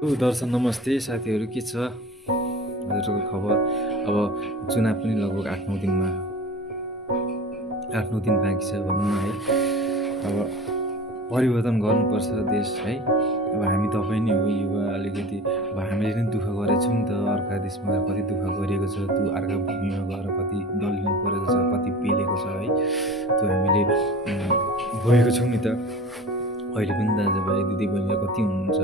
दर्शन नमस्ते साथीहरू के छ हजुरको खबर। अब चुनाव पनि लगभग 8-9 दिन बाँकी छ भनौँ न है। अब परिवर्तन गर्नुपर्छ देश है। अब हामी तपाईँ नै हो युवा अलिकति। अब हामीले नै दुःख गरेछौँ नि त, अर्का देशमा कति दुःख गरिएको छ, त्यो अर्का भूमिमा गएर कति दलिनु परेको छ, कति पेलेको छ है। त्यो हामीले गएको छौँ नि त। अहिले पनि दाजुभाइ दिदीबहिनीहरू कति हुनुहुन्छ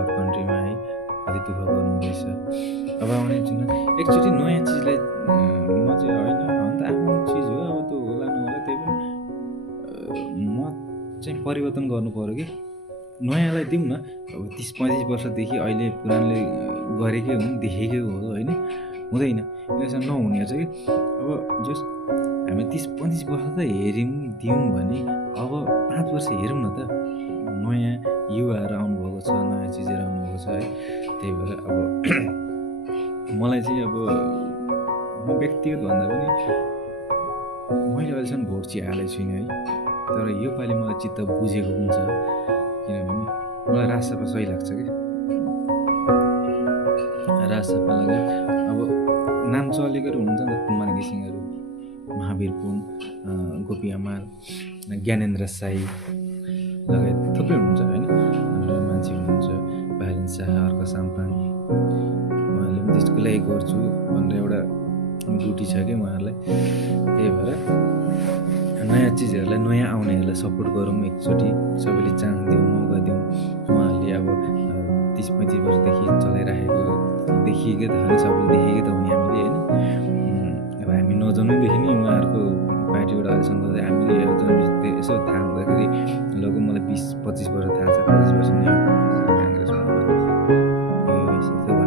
अरू कन्ट्रीमा है, कति दुःख गर्नुहुँदैछ। अब आउने चुनाव एकचोटि नयाँ चिजलाई म चाहिँ होइन अन्त आफ्नो चिज हो, अब त्यो होला नहोला त्यही पनि म चाहिँ परिवर्तन गर्नु पऱ्यो कि नयाँलाई दिउँ न। अब 30-35 वर्षदेखि अहिले पुरानले गरेकै हुन्, देखेकै हो होइन, हुँदैन यसमा नहुने रहेछ कि। अब जस हामी 30-35 वर्ष त हेऱ्यौँ दियौँ भने अब 5 वर्ष हेरौँ न त। नयाँ युवाहरू आउनुभएको छ, नयाँ चिजहरू आउनुभएको छ है। त्यही भएर अब मलाई चाहिँ अब म व्यक्तिगत भन्दा पनि मैले अहिलेसम्म भोट चाहिँ हालेको छुइनँ है। तर योपालि मलाई चित्त बुझेको हुन्छ, किनभने मलाई राजसभा सही लाग्छ कि। राजसभा लगायत अब नाम चलेकोहरू हुन्छ नि त, कुमार घिसिङहरू, महावीर पुन, गोपी हमाल, ज्ञानेन्द्र साई लगायत थुप्रै हुनुहुन्छ होइन, हाम्रो मान्छे हुनुहुन्छ, भाइलिन शाह, अर्का साम्पाङ, उहाँले पनि त्यसको लागि गर्छु भनेर एउटा ड्युटी छ कि उहाँहरूलाई। त्यही भएर नयाँ चिजहरूलाई, नयाँ आउनेहरूलाई सपोर्ट गरौँ एकचोटि, सबैले चान्स दिउँ, मौका दिउँ। उहाँहरूले अब 30-35 वर्षदेखि चलाइराखेको देखिएकै त होइन, सबैले देखेकै त हो नि हामीले होइन। अब हामी नजन्मेदेखि नै उहाँहरूको पार्टीबाट अहिलेसम्म गर्दै हामीले जन्मेपछि यसो थाहा हुँदाखेरि लगभग मलाई 20-25 वर्ष थाहा छ, 25 वर्ष नै काङ्ग्रेसमा यस्तो भने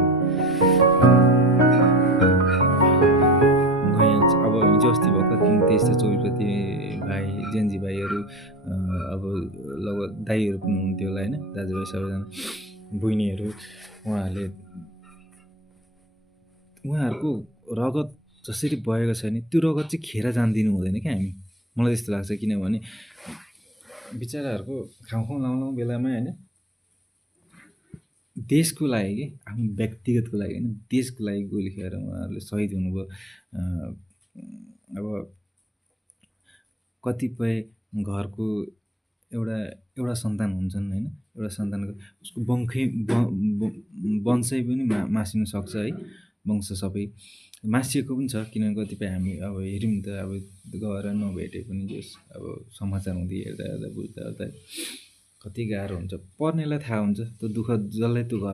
नयाँ अब हिजो अस्ति भर्खर 23-24 भाइ जेन्जी भाइहरू अब लगभग दाईहरू पनि हुनुहुन्थ्यो होला होइन, दाजुभाइ सबैजना बहिनीहरू, उहाँहरूको रगत जसरी बगेको छ नि त्यो रगत चाहिँ खेर जान्दिनु हुँदैन क्या हामी, मलाई त्यस्तो लाग्छ। किनभने बिचराहरूको खाउँ लाउँ बेलामा होइन, देशको लागि कि आफ्नो व्यक्तिगतको लागि होइन, देशको लागि गोली खेर उहाँहरूले सहिद हुनुभयो। अब कतिपय घरको एउटा सन्तान हुन्छन् होइन, एउटा सन्तानको उसको वंशै पनि मासिन सक्छ है, वंश सबै मासिएको पनि छ। किनभने कतिपय हामी अब हेऱ्यौँ नि त, अब गएर नभेटे पनि जस अब समाचार हुँदै हेर्दा बुझ्दा कति गाह्रो हुन्छ, पर्नेलाई थाहा हुन्छ त्यो दुःख जसलाई त्यो